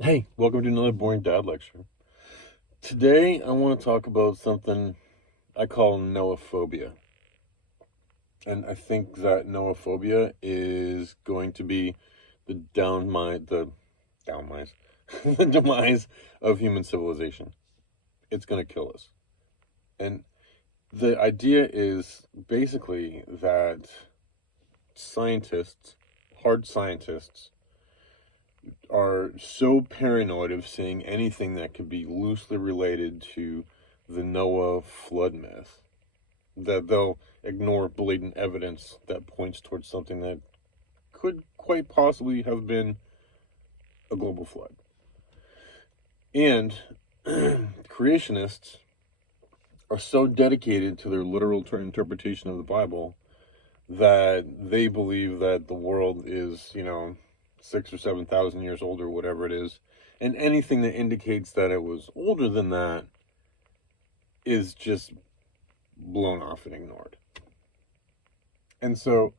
Hey, welcome to another boring dad lecture. Today, I want to talk about something I call Noahphobia. And I think that Noahphobia is going to be the downmise, the demise of human civilization. It's going to kill us. And the idea is basically that scientists, hard scientists, are so paranoid of seeing anything that could be loosely related to the Noah flood myth that they'll ignore blatant evidence that points towards something that could quite possibly have been a global flood. And creationists are so dedicated to their literal interpretation of the Bible that they believe that the world is, 6 or 7 thousand years old or whatever it is. And anything that indicates that it was older than that is just blown off and ignored. And so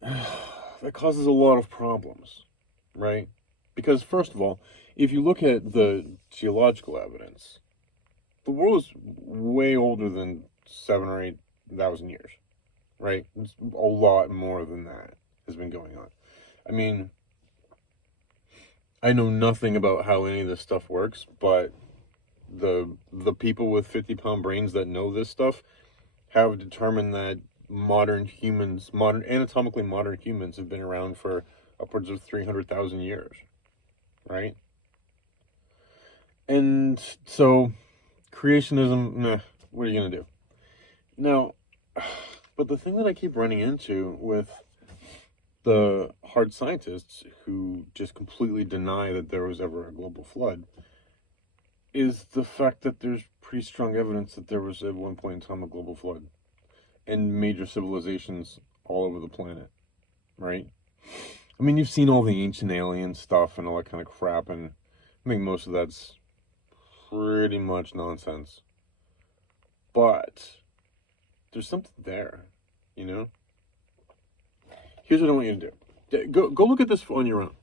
that causes a lot of problems, right? Because, first of all, if you look at the geological evidence, the world is way older than 7 or 8 thousand years, right? It's a lot more than that has been going on. I mean, I know nothing about how any of this stuff works, but the people with 50-pound brains that know this stuff have determined that anatomically modern humans have been around for upwards of 300,000 years, right? And so creationism, meh, what are you going to do? Now, but the thing that I keep running into with the hard scientists who just completely deny that there was ever a global flood is the fact that there's pretty strong evidence that there was at one point in time a global flood and major civilizations all over the planet, right? I mean, you've seen all the ancient alien stuff and all that kind of crap, and I think most of that's pretty much nonsense. But there's something there, you know? Here's what I want you to do. Go look at this on your own,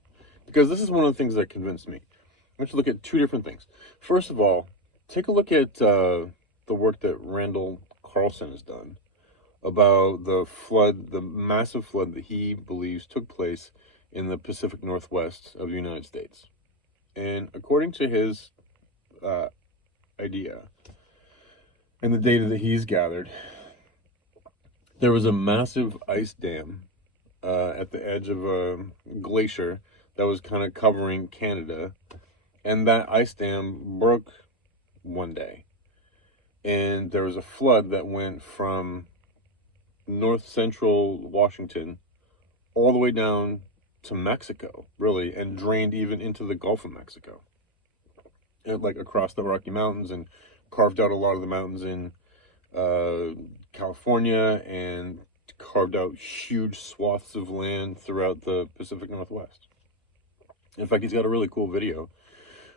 because this is one of the things that convinced me. I want you to look at two different things. First of all, take a look at the work that Randall Carlson has done about the flood, the massive flood that he believes took place in the Pacific Northwest of the United States. And according to his uh, idea and the data that he's gathered, there was a massive ice dam at the edge of a glacier that was kind of covering Canada, and that ice dam broke one day. And there was a flood that went from north central Washington all the way down to Mexico, really, and drained even into the Gulf of Mexico, and, like across the Rocky Mountains, and carved out a lot of the mountains in California, and carved out huge swaths of land throughout the Pacific Northwest. In fact, he's got a really cool video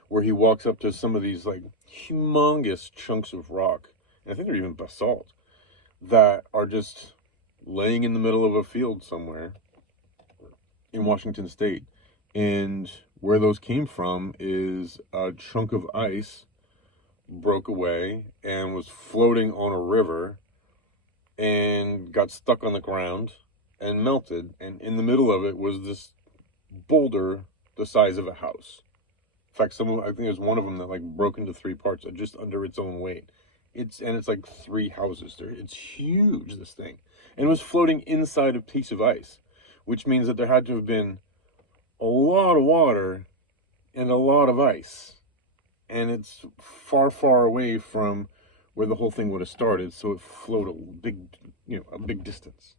where he walks up to some of these like humongous chunks of rock, and I think they're even basalt, that are just laying in the middle of a field somewhere in Washington State. And where those came from is a chunk of ice broke away and was floating on a river and got stuck on the ground and melted. And in the middle of it was this boulder the size of a house. In fact, I think there's one of them that like broke into three parts just under its own weight. It's like three houses there. It's huge, this thing, and it was floating inside a piece of ice, which means that there had to have been a lot of water and a lot of ice, and it's far, far away from where the whole thing would have started, so it floated a big distance.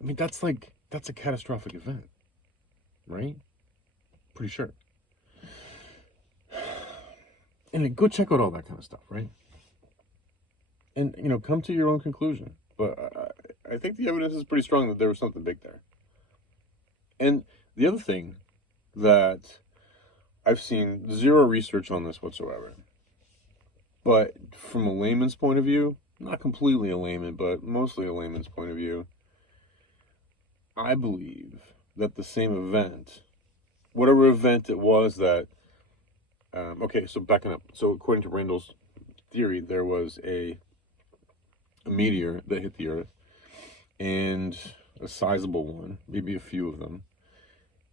I mean, that's a catastrophic event, right? Pretty sure. And go check out all that kind of stuff, right? And come to your own conclusion. But I think the evidence is pretty strong that there was something big there. And the other thing that I've seen zero research on this whatsoever, but from a layman's point of view, not completely a layman, but mostly a layman's point of view, I believe that the same event whatever event it was that, okay, so backing up. So according to Randall's theory, there was a meteor that hit the Earth, and a sizable one, maybe a few of them,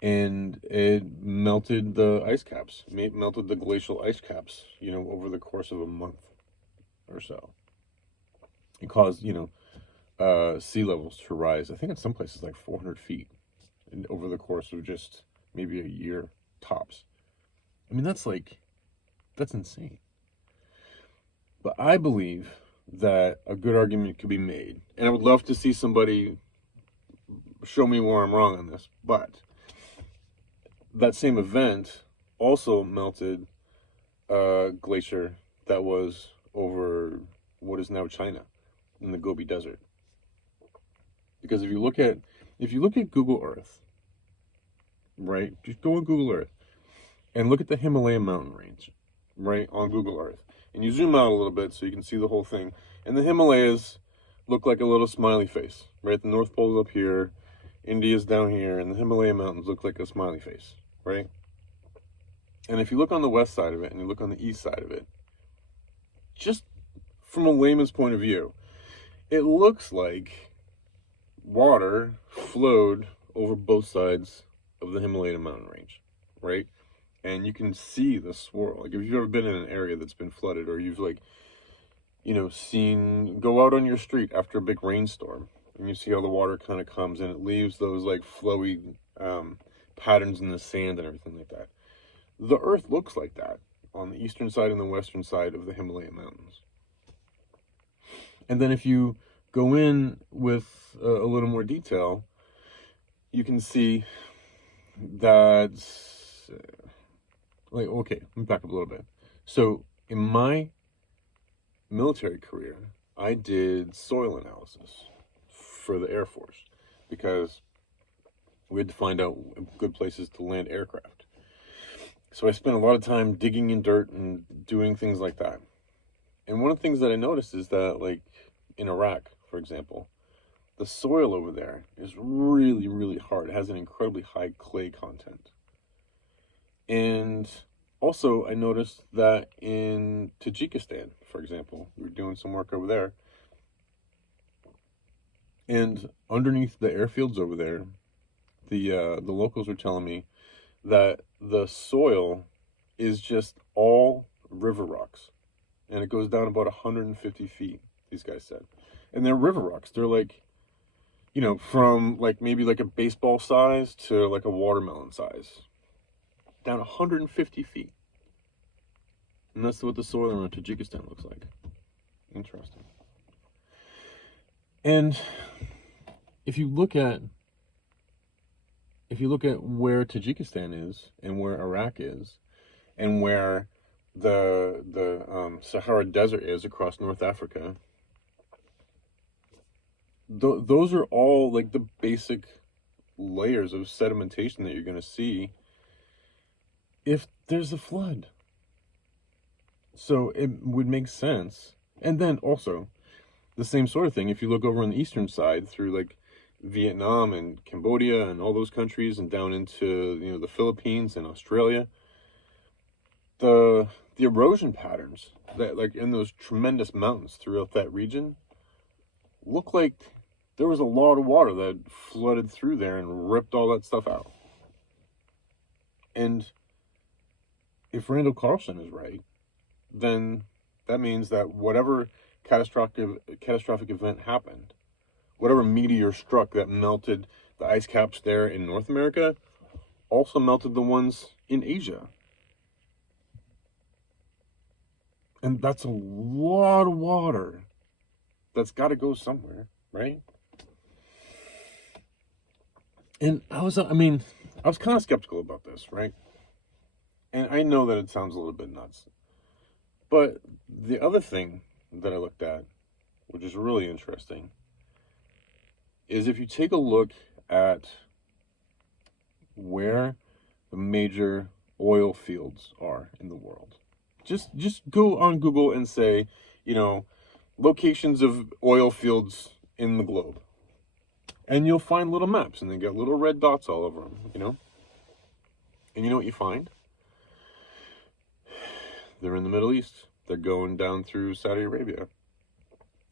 and it melted the ice caps, melted the glacial ice caps, over the course of a month or so. It caused, sea levels to rise. I think in some places like 400 feet over the course of just maybe a year tops. I mean, that's insane. But I believe that a good argument could be made, and I would love to see somebody show me where I'm wrong on this, but that same event also melted a glacier that was over what is now China in the Gobi Desert. Because if you look at Google Earth, right? Just go on Google Earth and look at the Himalayan mountain range, right, on Google Earth. And you zoom out a little bit so you can see the whole thing. And the Himalayas look like a little smiley face, right? The North Pole's up here, India's down here, and the Himalayan mountains look like a smiley face, right? And if you look on the west side of it and you look on the east side of it, just from a layman's point of view, it looks like water flowed over both sides of the Himalayan mountain range, right? And you can see the swirl. Like if you've ever been in an area that's been flooded, or you've go out on your street after a big rainstorm, and you see how the water kind of comes and it leaves those like flowy patterns in the sand and everything like that. The Earth looks like that on the eastern side and the western side of the Himalayan mountains. And then if you go in with a little more detail, you can see that, okay, let me back up a little bit. So in my military career, I did soil analysis for the Air Force because we had to find out good places to land aircraft. So I spent a lot of time digging in dirt and doing things like that. And one of the things that I noticed is that, like in Iraq, for example, the soil over there is really, really hard. It has an incredibly high clay content. And also, I noticed that in Tajikistan, for example, we were doing some work over there, and underneath the airfields over there, the locals were telling me that the soil is just all river rocks, and it goes down about 150 feet, these guys said. And they're river rocks. They're like, from like maybe like a baseball size to like a watermelon size, down 150 feet. And that's what the soil around Tajikistan looks like. Interesting. And if you look at where Tajikistan is and where Iraq is and where the Sahara Desert is across North Africa, those are all like the basic layers of sedimentation that you're going to see if there's a flood. So it would make sense. And then also the same sort of thing if you look over on the eastern side through like Vietnam and Cambodia and all those countries and down into the Philippines and Australia, the erosion patterns that like in those tremendous mountains throughout that region look like there was a lot of water that flooded through there and ripped all that stuff out. And if Randall Carlson is right, then that means that whatever catastrophic event happened, whatever meteor struck that melted the ice caps there in North America, also melted the ones in Asia. And that's a lot of water that's got to go somewhere, right? And I was kind of skeptical about this, right? And I know that it sounds a little bit nuts. But the other thing that I looked at, which is really interesting, is if you take a look at where the major oil fields are in the world. Just go on Google and say, locations of oil fields in the globe. And you'll find little maps, and they got little red dots all over them, And you know what you find? They're in the Middle East. They're going down through Saudi Arabia.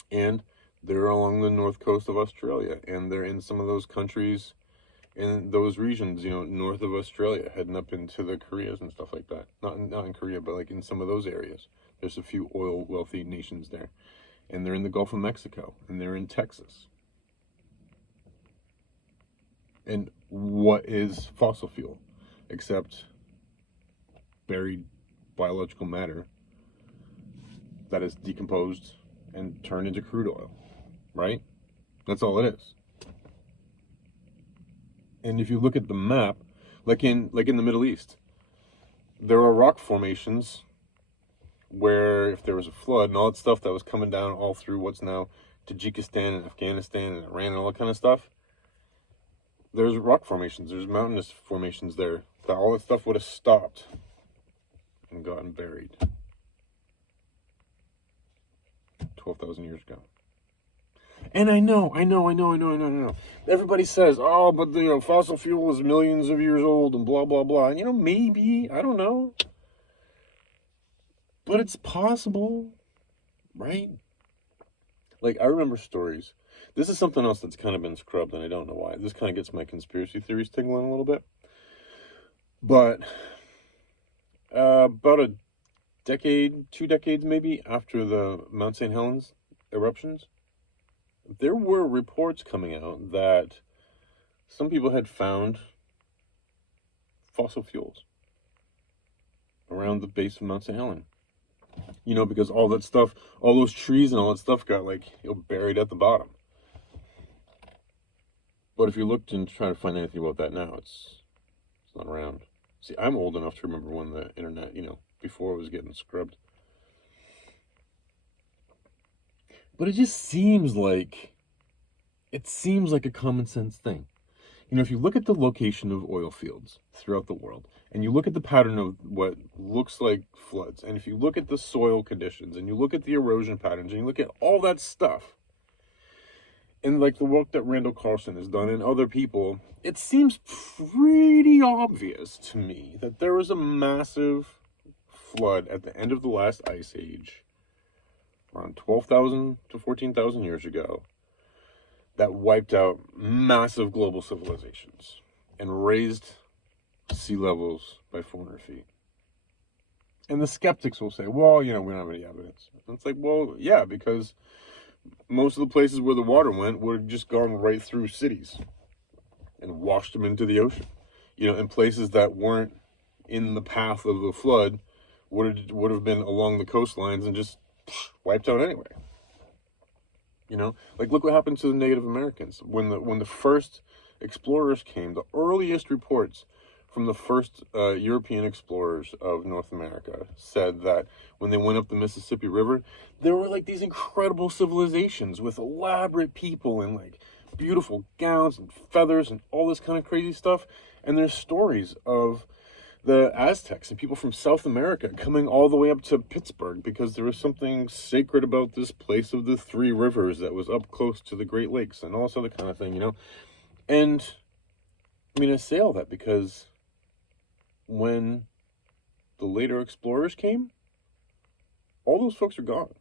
And they're along the north coast of Australia. And they're in some of those countries in those regions, north of Australia, heading up into the Koreas and stuff like that. Not in Korea, but like in some of those areas. There's a few oil wealthy nations there. And they're in the Gulf of Mexico. And they're in Texas. And what is fossil fuel? Except buried biological matter that is decomposed and turned into crude oil, right? That's all it is. And if you look at the map, like in the Middle East, there are rock formations where if there was a flood and all that stuff that was coming down all through what's now Tajikistan and Afghanistan and Iran and all that kind of stuff, there's rock formations, there's mountainous formations there, that all that stuff would have stopped and gotten buried 12,000 years ago. And I know. Everybody says, oh, but fossil fuel is millions of years old and blah, blah, blah. And maybe, I don't know. But it's possible, right? Like, I remember stories. This is something else that's kind of been scrubbed, and I don't know why. This kind of gets my conspiracy theories tingling a little bit. But about a decade, 2 decades maybe, after the Mount St. Helens eruptions, there were reports coming out that some people had found fossil fuels around the base of Mount St. Helens. Because all that stuff, all those trees and all that stuff got buried at the bottom. But if you looked and try to find anything about that now, it's not around. See, I'm old enough to remember when the internet, before it was getting scrubbed. But it just seems like a common sense thing. If you look at the location of oil fields throughout the world, and you look at the pattern of what looks like floods, and if you look at the soil conditions, and you look at the erosion patterns, and you look at all that stuff, and the work that Randall Carlson has done and other people, it seems pretty obvious to me that there was a massive flood at the end of the last ice age, around 12,000 to 14,000 years ago, that wiped out massive global civilizations and raised sea levels by 400 feet. And the skeptics will say, well, we don't have any evidence. And it's like, well, yeah, because most of the places where the water went would have just gone right through cities and washed them into the ocean. And places that weren't in the path of the flood would have been along the coastlines and just wiped out anyway. Look what happened to the Native Americans when the first explorers came. The earliest reports from the first European explorers of North America said that when they went up the Mississippi River, there were these incredible civilizations with elaborate people and beautiful gowns and feathers and all this kind of crazy stuff. And there's stories of the Aztecs and people from South America coming all the way up to Pittsburgh because there was something sacred about this place of the three rivers that was up close to the Great Lakes and all this other kind of thing, And I say all that because when the later explorers came, all those folks are gone.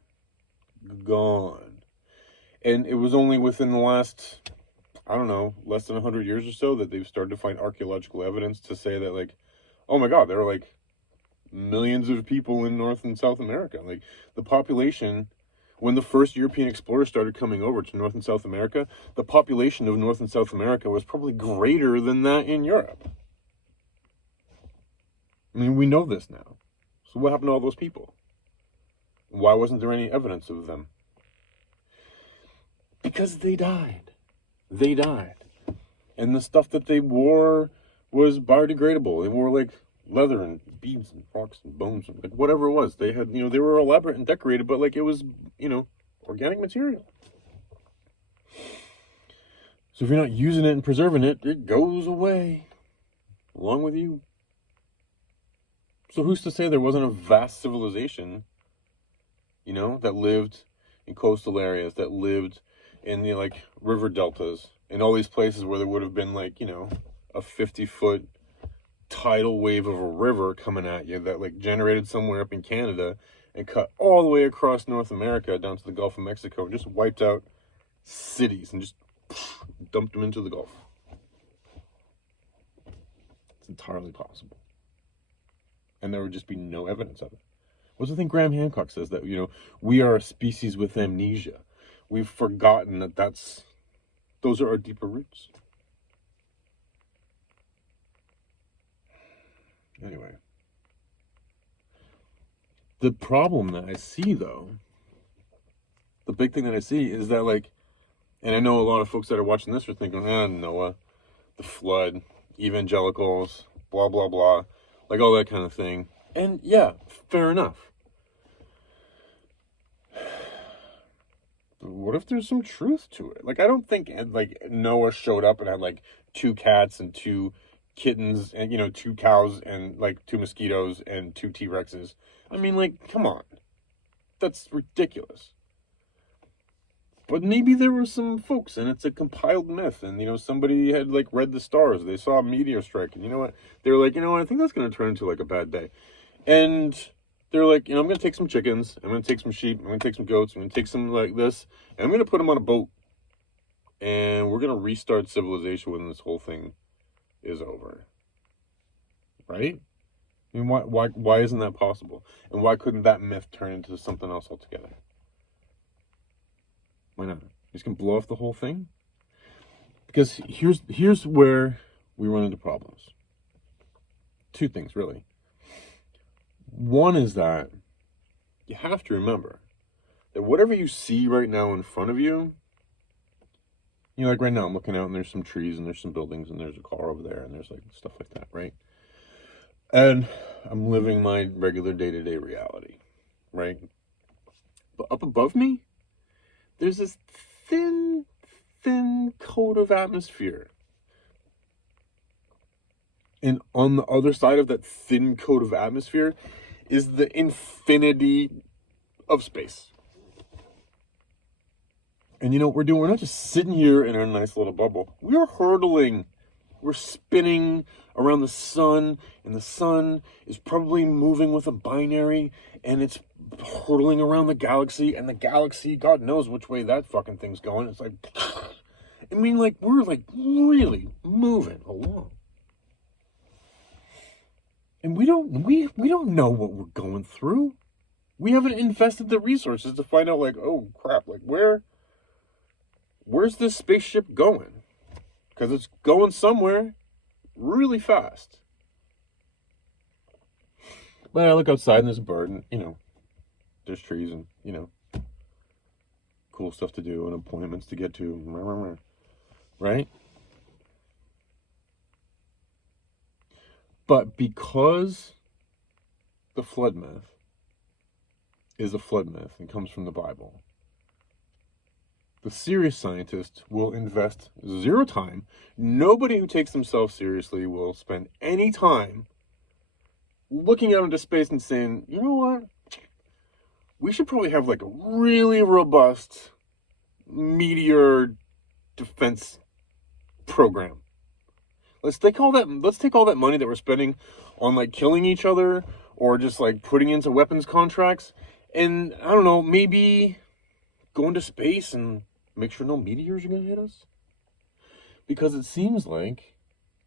And it was only within the last, less than 100 years or so that they've started to find archaeological evidence to say that, oh my God, there are millions of people in North and South America. The population, when the first European explorers started coming over to North and South America, the population of North and South America was probably greater than that in Europe. We know this now. So what happened to all those people? Why wasn't there any evidence of them? Because they died. They died. And the stuff that they wore was biodegradable. They wore leather and beads and rocks and bones and whatever it was. They had, they were elaborate and decorated, but it was, organic material. So if you're not using it and preserving it, it goes away along with you. So who's to say there wasn't a vast civilization, that lived in coastal areas, that lived in the river deltas, in all these places where there would have been a 50-foot tidal wave of a river coming at you that like generated somewhere up in Canada and cut all the way across North America down to the Gulf of Mexico and just wiped out cities and just dumped them into the Gulf. It's entirely possible. And there would just be no evidence of it. What's the thing Graham Hancock says? That, we are a species with amnesia. We've forgotten that those are our deeper roots. Anyway. The problem that I see, though, the big thing that I see is that, like, and I know a lot of folks that are watching this are thinking, Noah, the flood, evangelicals, blah, blah, blah, like all that kind of thing. And yeah, fair enough. But what if there's some truth to it? Like, I don't think, like, Noah showed up and had, like, 2 cats and 2 kittens and, 2 cows and, like, 2 mosquitoes and 2 T-Rexes. I mean, like, come on. That's ridiculous. But maybe there were some folks, and it's a compiled myth, and, somebody had, like, read the stars. They saw a meteor strike, and you know what? They were like, I think that's going to turn into, like, a bad day. And they're like, I'm going to take some chickens, I'm going to take some sheep, I'm going to take some goats, I'm going to take some, like, this, and I'm going to put them on a boat. And we're going to restart civilization when this whole thing is over. Right? I mean, why isn't that possible? And why couldn't that myth turn into something else altogether? Why not? Just gonna blow off the whole thing? Because here's where we run into problems. 2 things, really. One is that you have to remember that whatever you see right now in front of you, like right now I'm looking out and there's some trees and there's some buildings and there's a car over there and there's like stuff like that, right? And I'm living my regular day-to-day reality, right? But up above me, there's this thin coat of atmosphere. And on the other side of that thin coat of atmosphere is the infinity of space. And what we're doing? We're not just sitting here in our nice little bubble. We're hurtling. We're spinning around the sun, and the sun is probably moving with a binary, and it's hurtling around the galaxy, and the galaxy, God knows which way that fucking thing's going. It's like, I mean, like, we're, like, really moving along. And we don't know what we're going through. We haven't invested the resources to find out, like, oh, crap, like, where's this spaceship going? Because it's going somewhere really fast. But I look outside and there's a bird and, there's trees and, cool stuff to do and appointments to get to. Right? But because the flood myth is a flood myth and comes from the Bible, the serious scientist will invest 0 time. Nobody who takes themselves seriously will spend any time looking out into space and saying, you know what? We should probably have like a really robust meteor defense program. Let's take all that money that we're spending on like killing each other or just like putting into weapons contracts and I don't know, maybe go into space and make sure no meteors are going to hit us? Because it seems like,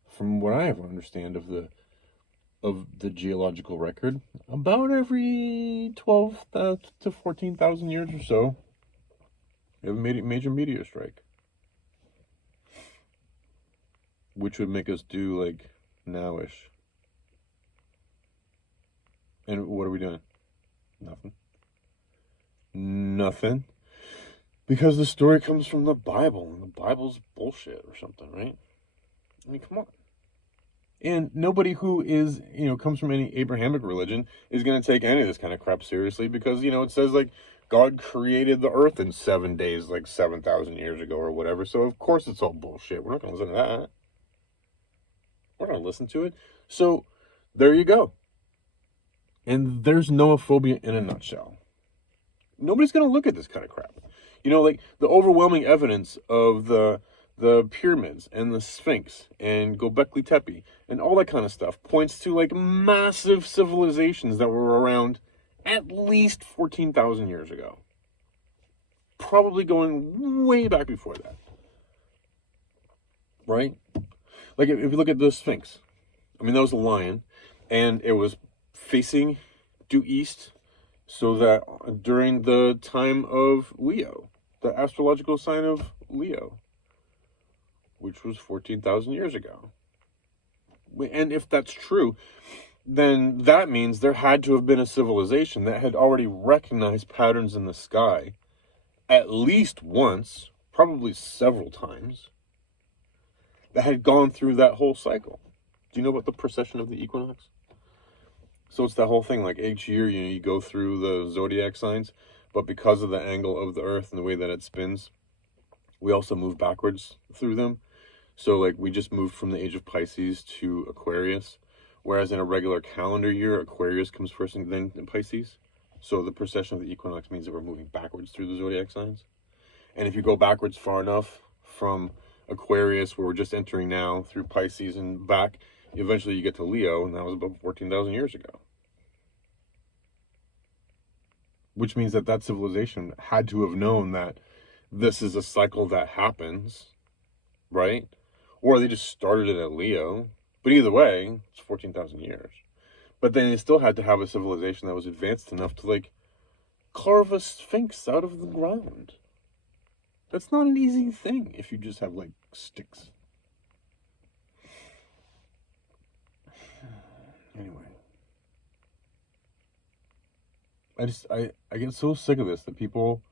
from what I ever understand of the geological record, about every 12,000 to 14,000 years or so, you have a major meteor strike. Which would make us do, like, nowish. And what are we doing? Nothing. Because the story comes from the Bible, and the Bible's bullshit or something, right? I mean, come on. And nobody who is, comes from any Abrahamic religion is going to take any of this kind of crap seriously because, it says, like, God created the earth in 7 days, like 7,000 years ago or whatever. So, of course, it's all bullshit. We're not going to listen to that. We're not going to listen to it. So, there you go. And there's Noahphobia in a nutshell. Nobody's going to look at this kind of crap. Like the overwhelming evidence of the the pyramids and the Sphinx and Göbekli Tepe and all that kind of stuff points to like massive civilizations that were around at least 14,000 years ago. Probably going way back before that. Right? Like if you look at the Sphinx, I mean, that was a lion, and it was facing due east, so that during the time of Leo, the astrological sign of Leo, which was 14,000 years ago. And if that's true, then that means there had to have been a civilization that had already recognized patterns in the sky at least once, probably several times, that had gone through that whole cycle. Do you know about the precession of the equinox? So it's that whole thing, like each year, you go through the zodiac signs, but because of the angle of the earth and the way that it spins, we also move backwards through them. So like we just moved from the age of Pisces to Aquarius, whereas in a regular calendar year, Aquarius comes first and then Pisces. So the precession of the equinox means that we're moving backwards through the zodiac signs. And if you go backwards far enough from Aquarius, where we're just entering now, through Pisces and back, eventually you get to Leo, and that was about 14,000 years ago. Which means that that civilization had to have known that this is a cycle that happens, right? Or they just started it at Leo. But either way, it's 14,000 years. But then they still had to have a civilization that was advanced enough to, like, carve a sphinx out of the ground. That's not an easy thing if you just have, like, sticks. Anyway. I get so sick of this, that people,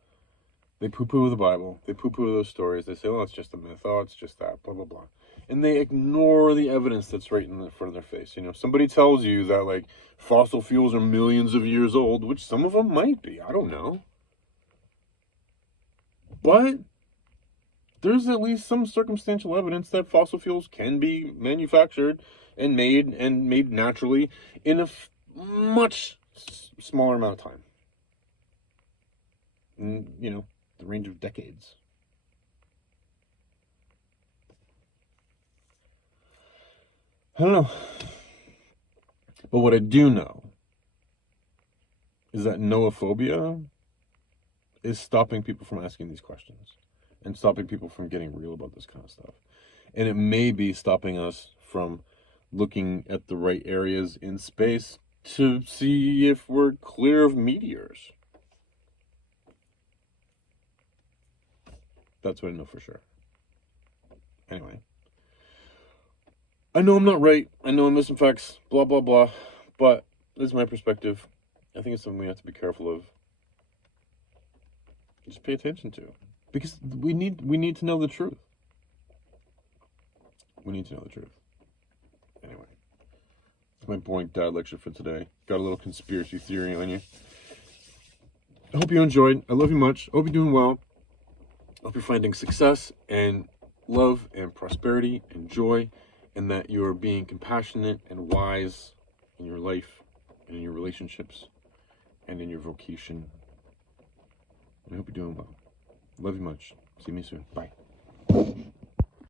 they poo-poo the Bible, they poo-poo those stories, they say, oh, it's just a myth, oh, it's just that, blah, blah, blah. And they ignore the evidence that's right in the front of their face. You know, somebody tells you that, like, fossil fuels are millions of years old, which some of them might be, I don't know. But there's at least some circumstantial evidence that fossil fuels can be manufactured and made naturally in a much smaller amount of time. You know, the range of decades. I don't know. But what I do know is that Noahphobia is stopping people from asking these questions and stopping people from getting real about this kind of stuff. And it may be stopping us from looking at the right areas in space to see if we're clear of meteors. That's what I know for sure. Anyway. I know I'm not right. I know I'm missing facts. Blah, blah, blah. But this is my perspective. I think it's something we have to be careful of. Just pay attention to. Because we need to know the truth. We need to know the truth. Anyway. That's my boring dad lecture for today. Got a little conspiracy theory on you. I hope you enjoyed. I love you much. I hope you're doing well. I hope you're finding success and love and prosperity and joy, and that you're being compassionate and wise in your life and in your relationships and in your vocation. I hope you're doing well. Love you much. See me soon. Bye.